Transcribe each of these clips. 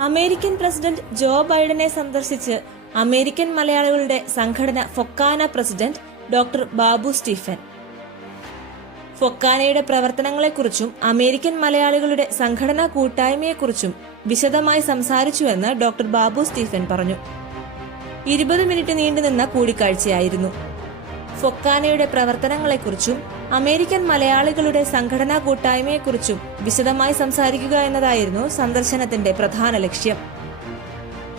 American president Joe ബൈഡനെ സന്ദർശിച്ച് American മലയാളികളുടെ സംഘടന FOKANA president doctor Babu Stephen. ഫൊക്കാനയുടെ പ്രവർത്തനങ്ങളെക്കുറിച്ചും അമേരിക്കൻ മലയാളികളുടെ സംഘടനാ കൂട്ടായ്മയെക്കുറിച്ചും വിശദമായി സംസാരിച്ചുവെന്ന് ഡോക്ടർ ബാബു സ്റ്റീഫൻ പറഞ്ഞു. ഇരുപത് മിനിറ്റ് നീണ്ടുനിന്ന കൂടിക്കാഴ്ചയായിരുന്നു. ഫൊക്കാനയുടെ പ്രവർത്തനങ്ങളെക്കുറിച്ചും അമേരിക്കൻ മലയാളികളുടെ സംഘടനാ കൂട്ടായ്മയെക്കുറിച്ചും വിശദമായി സംസാരിക്കുക എന്നതായിരുന്നു സന്ദർശനത്തിന്റെ പ്രധാന ലക്ഷ്യം.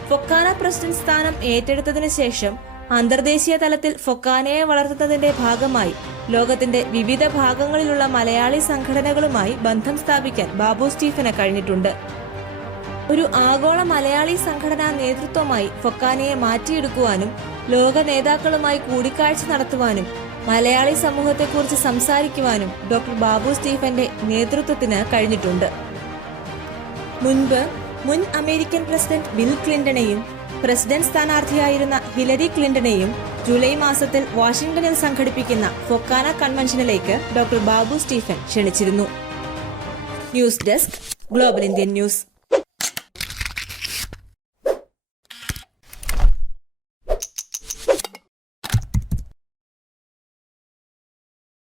ഫൊക്കാന പ്രസിഡന്റ് സ്ഥാനം ഏറ്റെടുത്തതിനു ശേഷം അന്തർദേശീയ തലത്തിൽ ഫൊക്കാനയെ വളർത്തുന്നതിന്റെ ഭാഗമായി ലോകത്തിന്റെ വിവിധ ഭാഗങ്ങളിലുള്ള മലയാളി സംഘടനകളുമായി ബന്ധം സ്ഥാപിക്കാൻ ബാബു സ്റ്റീഫന് കഴിഞ്ഞിട്ടുണ്ട്. ഒരു ആഗോള മലയാളി സംഘടനാ നേതൃത്വമായി ഫൊക്കാനയെ മാറ്റിയെടുക്കുവാനും ലോക നേതാക്കളുമായി കൂടിക്കാഴ്ച നടത്തുവാനും മലയാളി സമൂഹത്തെക്കുറിച്ച് സംസാരിക്കുവാനും ഡോക്ടർ ബാബു സ്റ്റീഫന്റെ നേതൃത്വത്തിന് കഴിഞ്ഞിട്ടുണ്ട്. മുൻപ് മുൻ അമേരിക്കൻ പ്രസിഡന്റ് ബിൽ ക്ലിന്റണെയും പ്രസിഡന്റ് സ്ഥാനാർത്ഥിയായിരുന്ന ഹിലരി ക്ലിന്റണെയും ജൂലൈ മാസത്തിൽ വാഷിംഗ്ടണിൽ സംഘടിപ്പിക്കുന്ന ഫൊക്കാന കൺവെൻഷനിലേക്ക് doctor Babu Stephen ക്ഷണിച്ചിരുന്നു. News desk global Indian news.